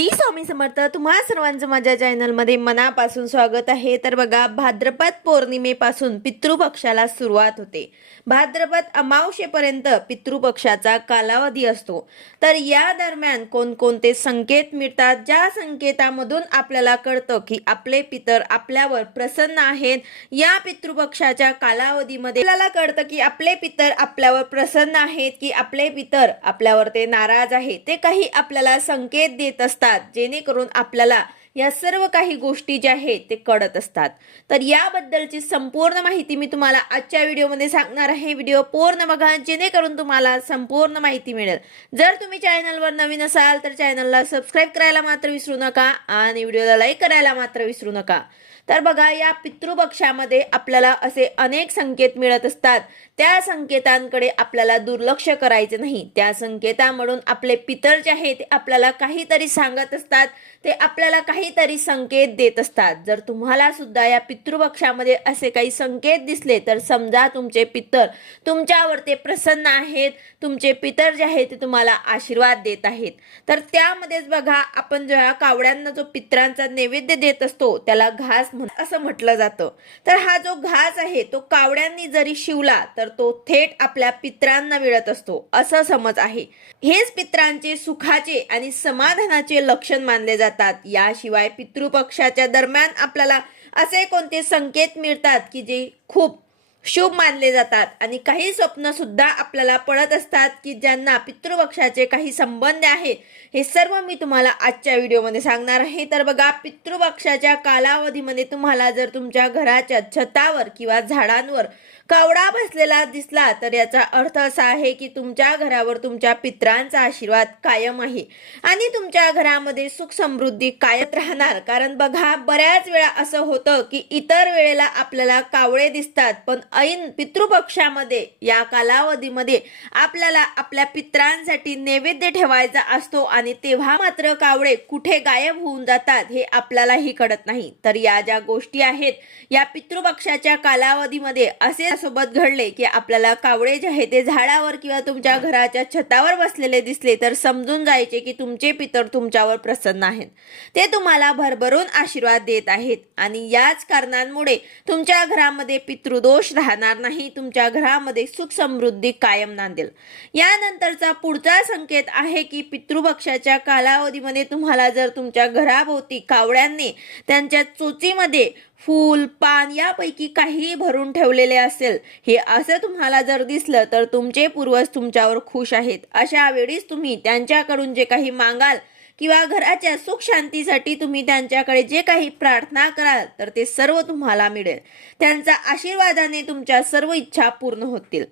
श्री स्वामी समर्थ तुम्हा सर्वांचं माझ्या चॅनलमध्ये मनापासून स्वागत आहे. तर बघा भाद्रपद पौर्णिमेपासून पितृपक्षाला सुरुवात होते. भाद्रपद अमावशेपर्यंत पितृपक्षाचा कालावधी असतो. तर या दरम्यान कोणकोणते संकेत मिळतात? ज्या संकेतामधून आपल्याला कळतं की आपले पितर आपल्यावर प्रसन्न आहेत या पितृपक्षाच्या कालावधीमध्ये आपल्याला कळतं की आपले पितर आपल्यावर प्रसन्न आहेत की आपले पितर आपल्यावर ते नाराज आहे ते काही आपल्याला संकेत देत असतात. जेणेकरून आपल्याला या सर्व काही गोष्टी ज्या आहेत ते कळत असतात. तर याबद्दलची संपूर्ण माहिती मी तुम्हाला आजच्या व्हिडिओमध्ये सांगणार आहे. व्हिडिओ पूर्ण बघा जेणेकरून तुम्हाला संपूर्ण माहिती मिळेल. जर तुम्ही चॅनलवर नवीन असाल तर चॅनलला सबस्क्राईब करायला मात्र विसरू नका आणि व्हिडिओला लाईक करायला मात्र विसरू नका. तर बघा या पितृपक्षामध्ये आपल्याला असे अनेक संकेत मिळत असतात. त्या संकेतांकडे आपल्याला दुर्लक्ष करायचे नाही. त्या संकेतामधून आपले पितर जे आहे ते आपल्याला काहीतरी सांगत असतात ते आपल्याला काहीतरी संकेत देत असतात. जर तुम्हाला सुद्धा या पितृपक्षामध्ये असे काही संकेत दिसले तर समजा तुमचे पितर तुमच्यावर ते प्रसन्न आहेत तुमचे पितर जे आहेत ते तुम्हाला आशीर्वाद देत आहेत. तर त्यामध्येच बघा आपण जेव्हा कावड्यांना जो पित्रांचा नैवेद्य देत असतो त्याला घास असं म्हटलं जातं. तर हा जो घास आहे तो कावड्यांनी जरी शिवला तर तो थेट आपल्या पित्रांना मिळत असतो. असं समज आहे. हेच पित्रांचे सुखाचे आणि समाधानाचे लक्षण मानले जातात. याशिवाय पितृपक्षाच्या दरम्यान आपल्याला असे कोणते संकेत मिळतात की जे खूप शुभ मानले जातात? आणि काही स्वप्न सुद्धा आपल्याला पडत असतात की ज्यांना पितृपक्षाचे काही संबंध आहेत हे सर्व मी तुम्हाला आजच्या व्हिडिओमध्ये सांगणार आहे. तर बघा पितृपक्षाच्या कालावधीमध्ये तुम्हाला जर तुमच्या घराच्या छतावर किंवा झाडांवर कावडा बसलेला दिसला तर याचा अर्थ असा आहे की तुमच्या घरावर तुमच्या पित्रांचा आशीर्वाद कायम आहे आणि तुमच्या घरामध्ये सुख समृद्धी कायम राहणार. कारण बघा बऱ्याच वेळा असं होतं की इतर वेळेला आपल्याला कावळे दिसतात पण ऐन पितृपक्षामध्ये या कालावधीमध्ये आपल्याला आपल्या पित्रांसाठी नैवेद्य ठेवायचा असतो आणि तेव्हा मात्र कावळे कुठे गायब होऊन जातात हे आपल्यालाही कळत नाही. तर या ज्या गोष्टी आहेत या पितृपक्षाच्या कालावधीमध्ये असे आपल्यासोबत घडले की आपल्याला कावळे जे आहे ते झाडावर किंवा तुमच्या घराच्या छतावर बसलेले दिसले तर समजून जायचे की तुमचे पितर तुमच्यावर प्रसन्न आहेत. ते तुम्हाला भरभरून आशीर्वाद देत आहेत आणि याच कारणांमुळे तुमच्या घरामध्ये पितृदोष राहणार नाही तुमच्या घरामध्ये सुख समृद्धी कायम नांदेल. यानंतरचा पुढचा संकेत आहे की पितृपक्षाच्या कालावधीमध्ये तुम्हाला जर तुमच्या घराभोवती कावळ्यांनी त्यांच्या चोचीमध्ये फूल पान यापैकी काहीही भरून ठेवलेले असेल. हे असं तुम्हाला जर दिसलं तर तुमचे पूर्वज तुमच्यावर खुश आहेत. अशा वेळीच तुम्ही त्यांच्याकडून जे काही मागाल किंवा घराच्या सुख शांतीसाठी तुम्ही त्यांच्याकडे जे काही प्रार्थना कराल तर ते सर्व तुम्हाला मिळेल. त्यांचा आशीर्वादाने तुमच्या सर्व इच्छा पूर्ण होतील.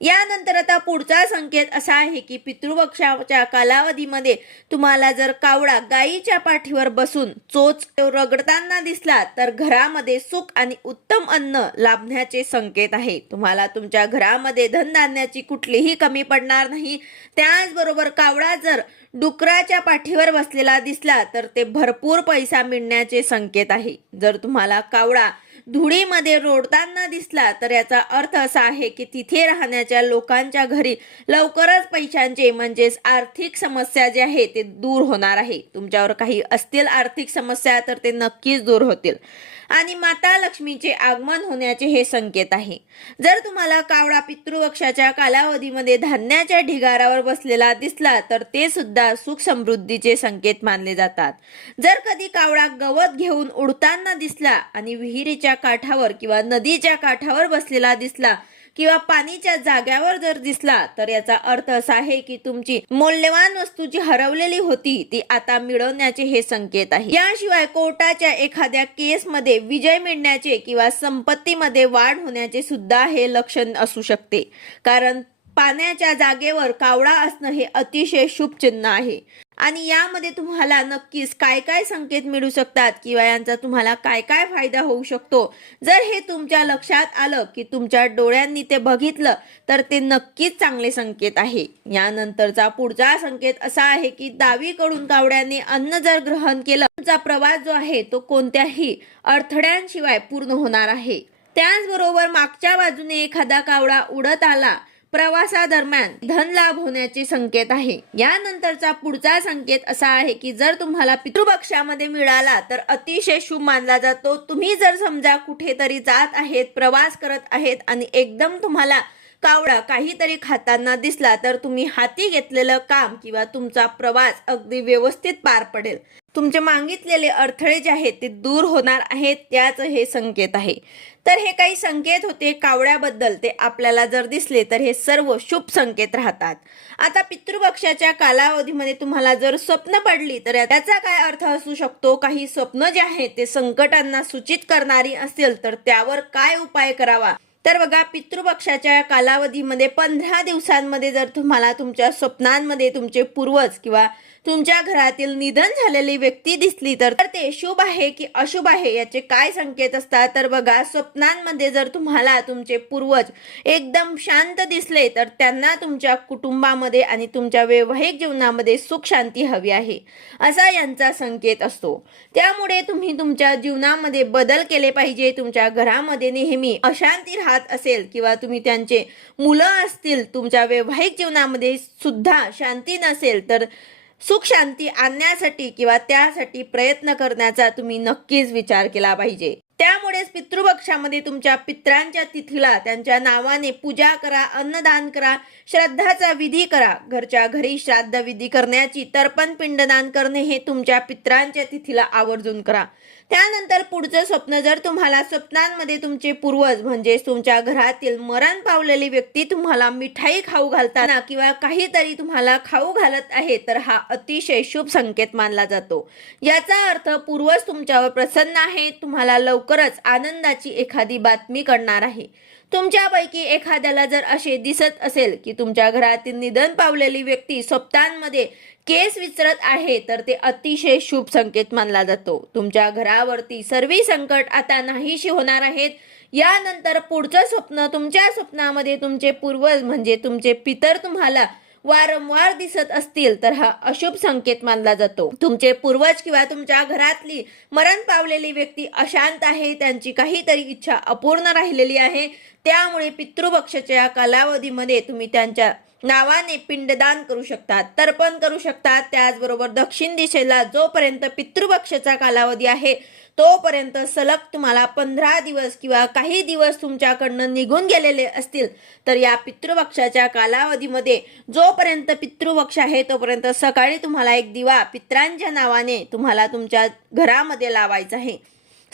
यानंतर आता पुढचा संकेत असा आहे की पितृपक्षाच्या कालावधीमध्ये तुम्हाला जर कावडा गायीच्या पाठीवर बसून चोच रगडताना दिसला तर घरामध्ये सुख आणि उत्तम अन्न लाभण्याचे संकेत आहे. तुम्हाला तुमच्या घरामध्ये धनधान्याची कुठलीही कमी पडणार नाही. त्याचबरोबर कावडा जर डुकराच्या पाठीवर बसलेला दिसला तर ते भरपूर पैसा मिळण्याचे संकेत आहे. जर तुम्हाला कावडा धुळीमध्ये रोडताना दिसला तर याचा अर्थ असा आहे की तिथे राहण्याच्या लोकांच्या घरी लवकरच पैशांचे म्हणजेच आर्थिक समस्या जे आहे ते दूर होणार आहे. तुमच्यावर काही असतील आर्थिक समस्या तर ते नक्कीच दूर होतील. आणि माता लक्ष्मीचे आगमन होण्याचे हे संकेत आहे. जर तुम्हाला कावडा पितृपक्षाच्या कालावधीमध्ये धान्याच्या ढिगारावर बसलेला दिसला तर ते सुद्धा सुख समृद्धीचे संकेत मानले जातात. जर कधी कावडा गवत घेऊन उडताना दिसला आणि विहिरीच्या काठावर किंवा नदीच्या काठावर बसलेला दिसला किंवा पाणीच्या जाग्यावर जर दिसला तर याचा अर्थ असा आहे की तुमची मौल्यवान वस्तू जी हरवलेली होती ती आता मिळवण्याचे हे संकेत आहे. याशिवाय कोर्टाच्या एखाद्या केसमध्ये विजय मिळण्याचे किंवा संपत्तीमध्ये वाढ होण्याचे सुद्धा हे लक्षण असू शकते. कारण पाण्याच्या जागेवर कावडा असणं हे अतिशय शुभ चिन्ह आहे. आणि यामध्ये तुम्हाला नक्कीच काय काय संकेत मिळू शकतात किंवा यांचा तुम्हाला काय काय फायदा होऊ शकतो? जर हे तुमच्या लक्षात आलं की तुमच्या डोळ्यांनी ते बघितलं तर ते नक्कीच चांगले संकेत आहे. यानंतरचा पुढचा संकेत असा आहे की डावीकडून कावड्याने अन्न जर ग्रहण केलं तुमचा प्रवास जो आहे तो कोणत्याही अडथळ्यांशिवाय पूर्ण होणार आहे. त्याचबरोबर मागच्या बाजूने एखादा कावडा उडत आला प्रवासादरम्यान धन लाभ होण्याचे संकेत आहे. यानंतरचा पुढचा संकेत असा आहे की जर तुम्हाला पितृपक्षामध्ये मिळाला तर अतिशय शुभ मानला जातो. तुम्ही जर समजा कुठेतरी जात आहेत प्रवास करत आहेत आणि एकदम तुम्हाला कावडा काहीतरी खाताना दिसला तर तुम्ही हाती घेतलेलं काम किंवा तुमचा प्रवास अगदी व्यवस्थित पार पडेल. तुमचे मागितलेले अडथळे जे आहेत ते दूर होणार आहेत त्याच हे संकेत आहे. तर हे काही संकेत होते कावड्याबद्दल ते आपल्याला जर दिसले तर हे सर्व शुभ संकेत राहतात. आता पितृपक्षाच्या कालावधीमध्ये तुम्हाला जर स्वप्न पडली तर त्याचा काय अर्थ असू शकतो? काही स्वप्न जे आहेत ते संकटांना सूचित करणारी असेल तर त्यावर काय उपाय करावा? तर बघा पितृपक्षाच्या कालावधीमध्ये पंधरा दिवसांमध्ये जर तुम्हाला तुमच्या स्वप्नांमध्ये तुमचे पूर्वज किंवा तुमच्या घरातील निधन झालेली व्यक्ती दिसली तर ते शुभ आहे की अशुभ आहे याचे काय संकेत असतात? तर बघा स्वप्नांमध्ये जर तुम्हाला तुमचे पूर्वज एकदम शांत दिसले तर त्यांना तुमच्या कुटुंबामध्ये आणि तुमच्या वैवाहिक जीवनामध्ये सुख शांती हवी आहे असा यांचा संकेत असतो. त्यामुळे तुम्ही तुमच्या जीवनामध्ये बदल केले पाहिजे. तुमच्या घरामध्ये नेहमी अशांती राहत असेल किंवा तुम्ही त्यांचे मुलं असतील तुमच्या वैवाहिक जीवनामध्ये सुद्धा शांती नसेल तर सुख शांती आणण्यासाठी किंवा त्यासाठी प्रयत्न करण्याचा तुम्ही नक्कीच विचार केला पाहिजे. त्यामुळेच पितृपक्षामध्ये तुमच्या पित्रांच्या तिथीला त्यांच्या नावाने पूजा करा अन्नदान करा श्राद्धाचा विधी करा. घरच्या घरी श्राद्ध विधी करण्याची तर्पण पिंडदान करणे हे तुमच्या पित्रांच्या तिथीला आवर्जून करा. त्यानंतर पुढचं स्वप्न जर तुम्हाला स्वप्नांमध्ये तुमचे पूर्वज म्हणजे तुमच्या घरातील मरण पावलेली व्यक्ती तुम्हाला मिठाई खाऊ घालताना किंवा काहीतरी तुम्हाला खाऊ घालत आहे तर हा अतिशय शुभ संकेत मानला जातो. याचा अर्थ पूर्वज तुमच्यावर प्रसन्न आहे तुम्हाला लवकरच आनंदाची एखादी बातमी कळणार आहे. तुमच्यापैकी एखाद्याला जर असे दिसत असेल की तुमच्या घरातील निधन पावलेली व्यक्ती स्वप्नांमध्ये केस विचरत आहे तर ते अतिशय शुभ संकेत मानला जातो. तुमच्या घरावरती सर्व संकट आता नाहीशी होणार आहेत. यानंतर पुढचं स्वप्न तुमच्या स्वप्नामध्ये तुमचे पूर्वज म्हणजे तुमचे पितर तुम्हाला वारंवार दिसत असतील तर हा अशुभ संकेत मानला जातो. तुमचे पूर्वज किंवा तुमच्या घरातली मरण पावलेली व्यक्ती अशांत आहे त्यांची काहीतरी इच्छा अपूर्ण राहिलेली आहे. त्यामुळे पितृपक्षाच्या कालावधीमध्ये तुम्ही त्यांच्या नावाने पिंडदान करू शकतात तर्पण करू शकतात. त्याचबरोबर दक्षिण दिशेला जोपर्यंत पितृपक्षाचा कालावधी आहे तोपर्यंत सलग तुम्हाला पंधरा दिवस किंवा काही दिवस तुमच्याकडनं निघून गेलेले असतील. तर या पितृपक्षाच्या कालावधीमध्ये जोपर्यंत पितृपक्ष आहे तोपर्यंत सकाळी तुम्हाला एक दिवा पित्रांच्या नावाने तुम्हाला तुमच्या घरामध्ये लावायचा आहे.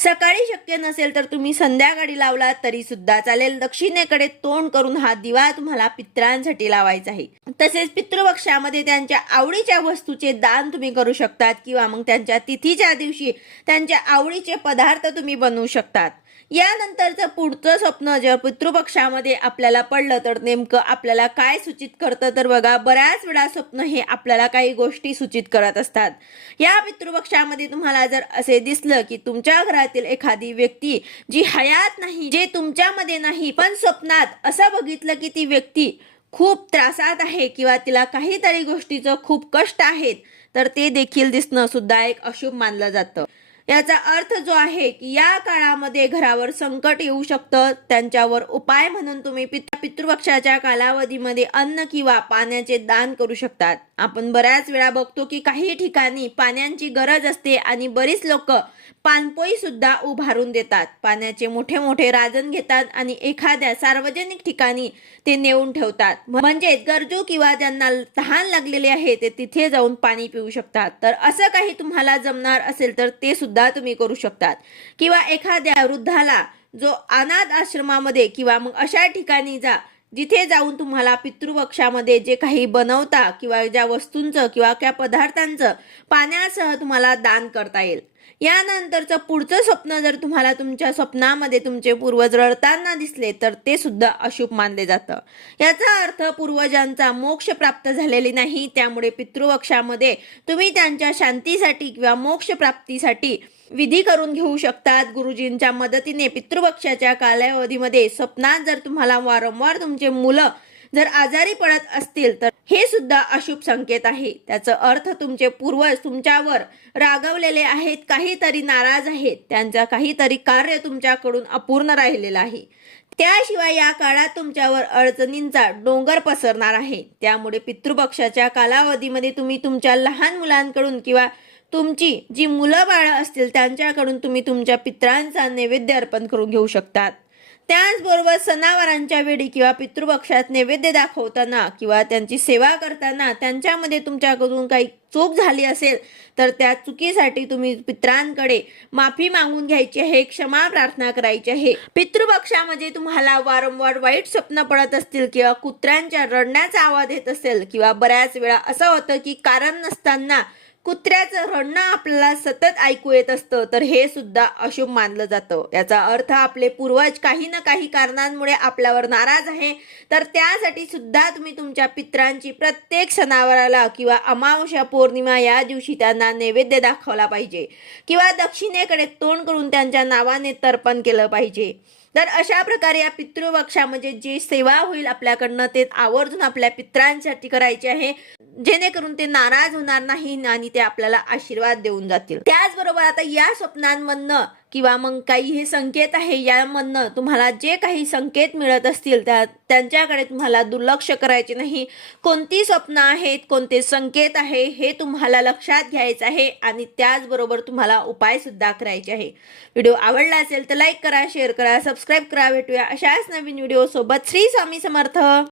सकाळी शक्य नसेल तर तुम्ही संध्याकाळी लावलात तरी सुद्धा चालेल. दक्षिणेकडे तोंड करून हा दिवा तुम्हाला पित्रांसाठी लावायचा आहे. तसेच पितृपक्षामध्ये त्यांच्या आवडीच्या वस्तूचे दान तुम्ही करू शकतात किंवा मग त्यांच्या तिथीच्या दिवशी त्यांच्या आवडीचे पदार्थ तुम्ही बनवू शकतात. यानंतरचं पुढचं स्वप्न जर पितृपक्षामध्ये आपल्याला पडलं तर नेमकं आपल्याला काय सूचित करतं? तर बघा बऱ्याच वेळा स्वप्न हे आपल्याला काही गोष्टी सूचित करत असतात. या पितृपक्षामध्ये तुम्हाला जर असे दिसलं की तुमच्या घरातील एखादी व्यक्ती जी हयात नाही जे तुमच्यामध्ये नाही पण स्वप्नात असं बघितलं की ती व्यक्ती खूप त्रासात आहे किंवा तिला काहीतरी गोष्टीचं खूप कष्ट आहेत तर ते देखील दिसणं सुद्धा एक अशुभ मानलं जातं. याचा अर्थ जो आहे की या काळामध्ये घरावर संकट येऊ शकतं. त्यांच्यावर उपाय म्हणून तुम्ही पित पितृपक्षाच्या कालावधीमध्ये अन्न किंवा पाण्याचे दान करू शकतात. आपण बऱ्याच वेळा बघतो की काही ठिकाणी पाण्याची गरज असते आणि बरीच लोक पानपोईसुद्धा उभारून देतात. पाण्याचे मोठे मोठे राजन घेतात आणि एखाद्या सार्वजनिक ठिकाणी ते नेऊन ठेवतात. म्हणजेच गरजू किंवा ज्यांना तहान लागलेले आहे ते तिथे जाऊन पाणी पिऊ शकतात. तर असं काही तुम्हाला जमणार असेल तर ते सुद्धा तुम्ही करू शकतात. किंवा एखाद्या वृद्धाला जो अनाथ आश्रमामध्ये किंवा मग अशा ठिकाणी जा जिथे जाऊन तुम्हाला पितृपक्षामध्ये जे काही बनवता किंवा ज्या वस्तूंचं किंवा त्या पदार्थांचं पाण्यासह तुम्हाला दान करता येईल. यानंतरचं पुढचं स्वप्न जर तुम्हाला तुमच्या स्वप्नामध्ये तुमचे पूर्वज रडताना दिसले तर ते सुद्धा अशुभ मानले जातं. याचा अर्थ पूर्वजांचा मोक्ष प्राप्त झालेली नाही त्यामुळे पितृपक्षामध्ये तुम्ही त्यांच्या शांतीसाठी किंवा मोक्ष प्राप्तीसाठी विधी करून घेऊ शकतात. गुरुजींच्या मदतीने पितृपक्षाच्या कालावधीमध्ये स्वप्नात जर तुम्हाला वारंवार तुमचे मुलं जर आजारी पडत असतील तर हे सुद्धा अशुभ संकेत आहे. त्याचा अर्थ तुमचे पूर्वज तुमच्यावर रागवलेले आहेत काहीतरी नाराज आहेत. त्यांचा काहीतरी कार्य तुमच्याकडून अपूर्ण राहिलेलं आहे. त्याशिवाय या काळात तुमच्यावर अडचणींचा डोंगर पसरणार आहे. त्यामुळे पितृपक्षाच्या कालावधीमध्ये तुम्ही तुमच्या लहान मुलांकडून किंवा तुमची जी मुलं बाळं असतील त्यांच्याकडून तुम्ही तुमच्या पित्रांचा नैवेद्य अर्पण करून घेऊ शकतात. त्याचबरोबर सणावारांच्या वेळी किंवा पितृपक्षात नैवेद्य दाखवताना किंवा त्यांची सेवा करताना त्यांच्यामध्ये तुमच्याकडून काही चूक झाली असेल तर त्या चुकीसाठी तुम्ही पित्रांकडे माफी मागून घ्यायची आहे क्षमा प्रार्थना करायची आहे. पितृपक्षामध्ये तुम्हाला वारंवार वाईट स्वप्न पडत असतील किंवा कुत्र्यांच्या रडण्याचा आवाज येत असेल किंवा बऱ्याच वेळा असं होतं की कारण नसताना कुत्र्याचं रडणं आपल्याला सतत ऐकू येत असतं तर हे सुद्धा अशुभ मानलं जातं. याचा अर्थ आपले पूर्वज काही ना काही कारणांमुळे आपल्यावर नाराज आहे. तर त्यासाठी सुद्धा तुम्ही तुमच्या पित्रांची प्रत्येक सणावाराला किंवा अमावस्या पौर्णिमा या दिवशी त्यांना नैवेद्य दाखवला पाहिजे. किंवा दक्षिणेकडे तोंड करून त्यांच्या नावाने तर्पण केलं पाहिजे. तर अशा प्रकारे या पितृपक्षामध्ये जी सेवा होईल आपल्याकडनं ते आवर्जून आपल्या पित्रांसाठी करायचे आहे. जेणेकरून ते नाराज होणार नाही आणि ते आपल्याला आशीर्वाद देऊन जातील. त्याचबरोबर आता या स्वप्नांमधनं किंवा मग काही हे संकेत आहे यामधनं तुम्हाला जे काही संकेत मिळत असतील त्या त्यांच्याकडे तुम्हाला दुर्लक्ष करायचे नाही. कोणती स्वप्न आहेत कोणते संकेत आहे हे तुम्हाला लक्षात घ्यायचं आहे आणि त्याचबरोबर तुम्हाला उपाय सुद्धा करायचे आहे. व्हिडिओ आवडला असेल तर लाईक करा शेअर करा सबस्क्राईब करा भेटूया अशाच नवीन व्हिडिओ सोबत श्री स्वामी समर्थ!